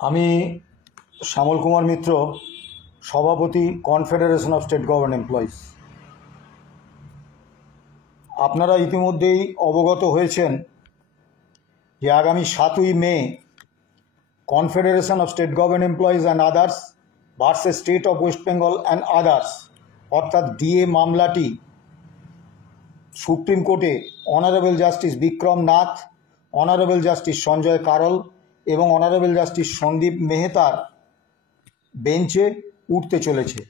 আমি শ্যামল কুমার মিত্র, সভাপতি confederation of state government employees. আপনারা ইতিমধ্যেই অবগত হয়েছেন যে আগামী 7ই May confederation of state government employees and others versus state of west Bengal and others অর্থাৎ ডিএ মামলাটি সুপ্রিম কোর্টে honourable justice Vikram Nath, honourable justice Sanjay Karol এবং অনারেবল জাস্টিস সন্দীপ মেহতার বেঞ্চে উঠতে চলেছে।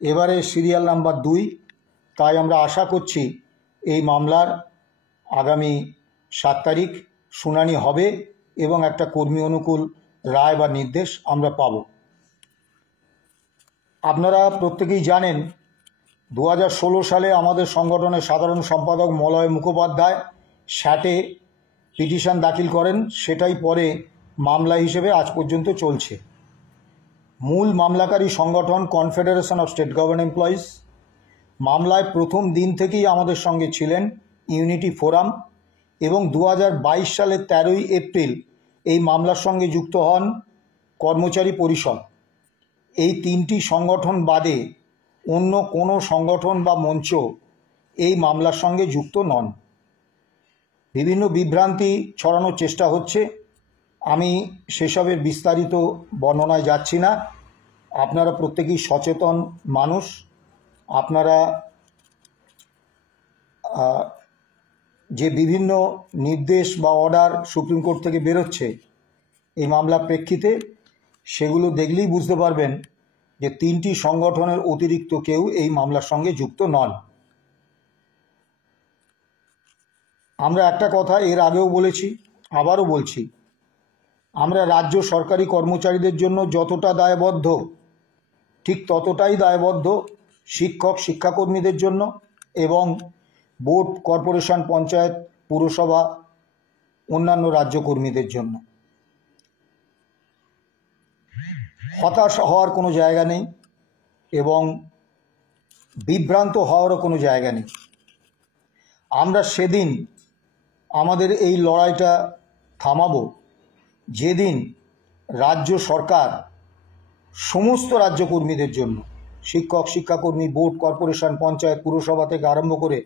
এবারে সিরিয়াল নাম্বার 2। তাই আমরা আশা করছি এই মামলার আগামী 7 তারিখ শুনানি হবে এবং একটা কর্মী অনুকূল রায় বা নির্দেশ আমরা পাব। আপনারা প্রত্যেকেই জানেন 2016 সালে আমাদের সংগঠনের সাধারণ সম্পাদক মলয় মুখোপাধ্যায় স্যাটে পিটিশন দাখিল করেন, সেটাই পরে মামলা হিসেবে আজ পর্যন্ত চলছে। মূল মামলাকারী সংগঠন confederation of state government employees. মামলায় প্রথম দিন থেকেই আমাদের সঙ্গে ছিলেন ইউনিটি ফোরাম এবং 2022 সালের 13ই এপ্রিল এই মামলার সঙ্গে যুক্ত হন কর্মচারী পরিষদ। এই 3টি সংগঠন বাদে অন্য কোনো সংগঠন বা মঞ্চ এই মামলার সঙ্গে যুক্ত নন। বিভিন্ন বিভ্রান্তি ছড়ানোর চেষ্টা হচ্ছে, আমি সেসবের বিস্তারিত বর্ণনায় যাচ্ছি না। আপনারা প্রত্যেকেই সচেতন মানুষ, আপনারা যে বিভিন্ন নির্দেশ বা অর্ডার সুপ্রিম কোর্ট থেকে বেরোচ্ছে এই মামলার প্রেক্ষিতে, সেগুলো দেখলেই বুঝতে পারবেন যে 3টি সংগঠনের অতিরিক্ত কেউ এই মামলার সঙ্গে যুক্ত নন। আমরা একটা কথা এর আগেও বলেছি, আবারও বলছি, আমরা রাজ্য সরকারি কর্মচারীদের জন্য যতটা দায়বদ্ধ ঠিক ততটাই দায়বদ্ধ শিক্ষক শিক্ষাকর্মীদের জন্য এবং বোর্ড, কর্পোরেশন, পঞ্চায়েত, পুরসভা, অন্যান্য রাজ্য কর্মীদের জন্য। হতাশ হওয়ার কোনো জায়গা নেই এবং বিভ্রান্ত হওয়ারও কোনো জায়গা নেই। আমরা সেদিন আমাদের এই লড়াইটা থামাবো যেদিন রাজ্য সরকার সমস্ত রাজ্য কর্মীদের জন্য, শিক্ষক শিক্ষাকর্মী, বোর্ড, কর্পোরেশন, পঞ্চায়েত, পুরসভা থেকে আরম্ভ করে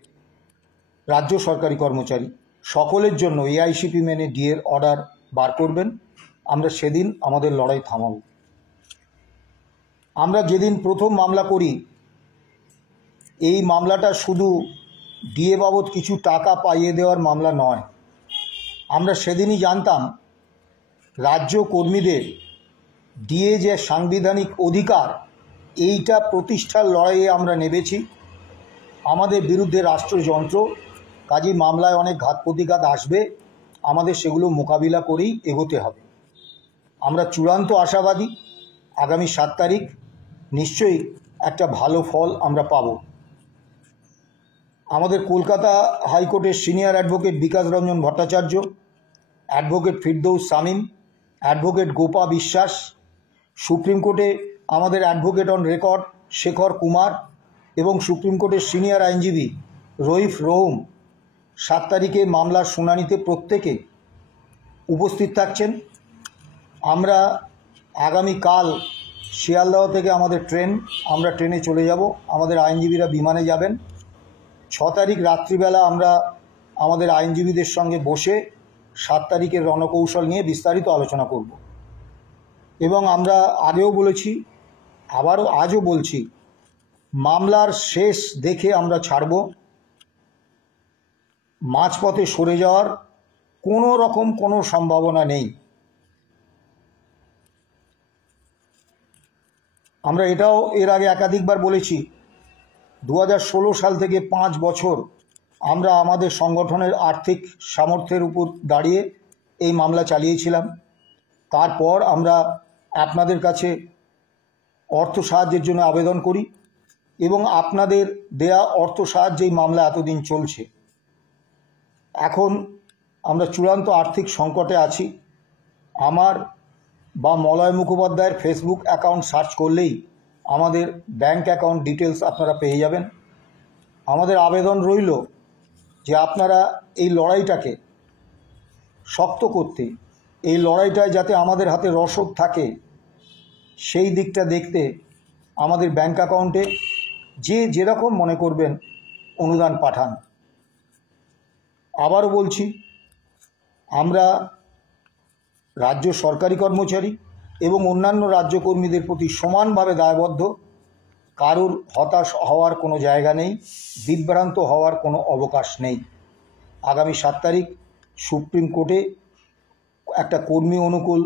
রাজ্য সরকারি কর্মচারী সকলের জন্য এআইসিপি মেনে ডিএর অর্ডার বার করবেন। আমরা সেদিন আমাদের লড়াই থামাবো। আমরা যেদিন প্রথম মামলা করি, এই মামলাটা শুধু ডিএ বাবদ কিছু টাকা পাইয়ে দেওয়ার মামলা নয়। আমরা সেদিনই জানতাম রাজ্য কর্মীদের ডিএ যে সাংবিধানিক অধিকার, এইটা প্রতিষ্ঠার লড়াইয়ে আমরা নেমেছি। আমাদের বিরুদ্ধে রাষ্ট্রযন্ত্র, কাজেই মামলায় অনেক ঘাত প্রতিঘাত আসবে, আমাদের সেগুলো মোকাবিলা করেই এগোতে হবে। আমরা চূড়ান্ত আশাবাদী আগামী 7 তারিখ নিশ্চয়ই একটা ভালো ফল আমরা পাব। আমাদের কলকাতা হাইকোর্টের senior advocate Bikash Ranjan Bhattacharya, advocate Firdous Shamim, advocate Gopa বিশ্বাস, সুপ্রিম কোর্টে আমাদের advocate on record Shekhar Kumar এবং সুপ্রিম কোর্টের সিনিয়র আইনজীবী রইফ রহুম 7 তারিখে মামলার শুনানিতে প্রত্যেকে উপস্থিত থাকছেন। আমরা আগামীকাল শিয়ালদহ থেকে আমাদের ট্রেন, আমরা ট্রেনে চলে যাব, আমাদের আইনজীবীরা বিমানে যাবেন। 6 তারিখ রাত্রিবেলা আমরা আমাদের আইনজীবীদের সঙ্গে বসে 7 তারিখের রণকৌশল নিয়ে বিস্তারিত আলোচনা করব। এবং আমরা আগেও বলেছি, আজও বলছি, মামলার শেষ দেখে আমরা ছাড়ব। মাঝপথে সরে যাওয়ার কোনো রকম কোনো সম্ভাবনা নেই। আমরা এটাও এর আগে একাধিকবার বলেছি, 2016 সাল থেকে 5 বছর আমরা আমাদের সংগঠনের আর্থিক সামর্থ্যের উপর দাঁড়িয়ে এই মামলা চালিয়েছিলাম। তারপর আমরা আপনাদের কাছে অর্থ সাহায্যের জন্য আবেদন করি এবং আপনাদের দেয়া অর্থ সাহায্যেই মামলা এতদিন চলছে। এখন আমরা চূড়ান্ত আর্থিক সংকটে আছি। আমার বা মলয় মুখোপাধ্যায়ের ফেসবুক অ্যাকাউন্ট সার্চ করলেই আমাদের ব্যাংক অ্যাকাউন্ট ডিটেলস আপনারা পেয়ে যাবেন। আমাদের আবেদন রইল যে আপনারা এই লড়াইটাকে শক্ত করতে এই লড়াইটায় যাতে আমাদের হাতে রসদ থাকে সেই দিকটা দেখতে আমাদের ব্যাংক অ্যাকাউন্টে যে যেরকম মনে করবেন অনুদান পাঠান। আবারও বলছি, আমরা রাজ্য সরকারি কর্মচারী এবং অন্যান্য রাজ্যকর্মীদের প্রতি সমানভাবে দায়বদ্ধ। কারুর হতাশ হওয়ার কোনো জায়গা নেই, বিভ্রান্ত হওয়ার কোনো অবকাশ নেই। আগামী 7 তারিখ সুপ্রিম কোর্টে একটা কর্মী অনুকূল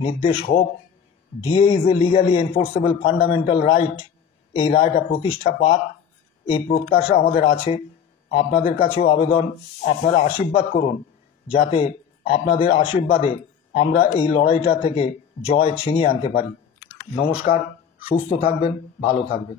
নির্দেশ হোক। DA is a legally enforceable fundamental right, এই রায়টা প্রতিষ্ঠা পাক, এই প্রত্যাশা আমাদের আছে। আপনাদের কাছেও আবেদন, আপনারা আশীর্বাদ করুন যাতে আপনাদের আশীর্বাদে আমরা এই লড়াইটা থেকে জয় ছিনিয়ে আনতে পারি। নমস্কার, সুস্থ থাকবেন, ভালো থাকবেন।